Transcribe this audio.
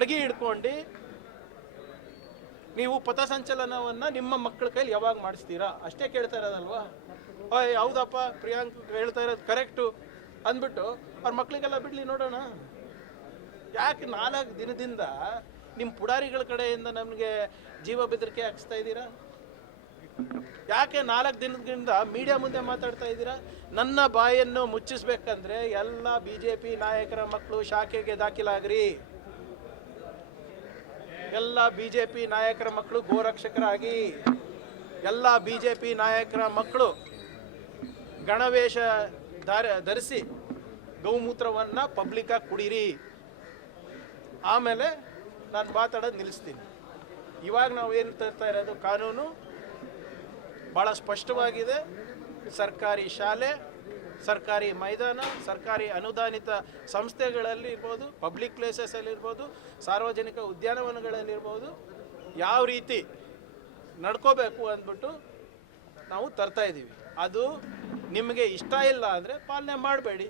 ಬಡಗಿ ಹಿಡ್ಕೊಂಡು ನೀವು ಪಥಸಂಚಲನವನ್ನು ನಿಮ್ಮ ಮಕ್ಕಳ ಕೈಲಿ ಯಾವಾಗ ಮಾಡಿಸ್ತೀರಾ ಅಷ್ಟೇ ಕೇಳ್ತಾ ಇರೋದಲ್ವಾ? ಓಯ್ ಹೌದಪ್ಪ ಪ್ರಿಯಾಂಕ್ ಹೇಳ್ತಾ ಇರೋದು ಕರೆಕ್ಟು ಅಂದ್ಬಿಟ್ಟು ಅವ್ರ ಮಕ್ಕಳಿಗೆಲ್ಲ ಬಿಡಲಿ ನೋಡೋಣ. ಯಾಕೆ 4 ದಿನದಿಂದ ನಿಮ್ಮ ಪುಡಾರಿಗಳ ಕಡೆಯಿಂದ ನಮಗೆ ಜೀವ ಬೆದರಿಕೆ ಹಾಕಿಸ್ತಾ ಇದ್ದೀರಾ? ಯಾಕೆ 4 ದಿನದಿಂದ ಮೀಡಿಯಾ ಮುಂದೆ ಮಾತಾಡ್ತಾ ಇದ್ದೀರಾ? ನನ್ನ ಬಾಯನ್ನು ಮುಚ್ಚಿಸ್ಬೇಕಂದ್ರೆ ಎಲ್ಲ BJP ನಾಯಕರ ಮಕ್ಕಳು ಶಾಖೆಗೆ ದಾಖಲಾಗ್ರಿ. ಎಲ್ಲ BJP ನಾಯಕರ ಮಕ್ಕಳು ಗೋರಕ್ಷಕರಾಗಿ, ಎಲ್ಲ BJP ನಾಯಕರ ಮಕ್ಕಳು ಗಣವೇಷ ಧರಿಸಿ ಗೌಮೂತ್ರವನ್ನು ಪಬ್ಲಿಕ್ಕಾಗಿ ಕುಡೀರಿ. ಆಮೇಲೆ ನಾನು ಮಾತಾಡೋದು ನಿಲ್ಲಿಸ್ತೀನಿ. ಇವಾಗ ನಾವು ಏನು ತರ್ತಾ ಇರೋದು ಕಾನೂನು ಭಾಳ ಸ್ಪಷ್ಟವಾಗಿದೆ. ಸರ್ಕಾರಿ ಶಾಲೆ, ಸರ್ಕಾರಿ ಮೈದಾನ, ಸರ್ಕಾರಿ ಅನುದಾನಿತ ಸಂಸ್ಥೆಗಳಲ್ಲಿ ಇರ್ಬೋದು, ಪಬ್ಲಿಕ್ ಪ್ಲೇಸಸಲ್ಲಿರ್ಬೋದು, ಸಾರ್ವಜನಿಕ ಉದ್ಯಾನವನಗಳಲ್ಲಿರ್ಬೋದು, ಯಾವ ರೀತಿ ನಡ್ಕೋಬೇಕು ಅಂದ್ಬಿಟ್ಟು ನಾವು ತರ್ತಾ ಇದ್ದೀವಿ. ಅದು ನಿಮಗೆ ಇಷ್ಟ ಇಲ್ಲ ಅಂದರೆ ಪಾಲನೆ ಮಾಡಬೇಡಿ.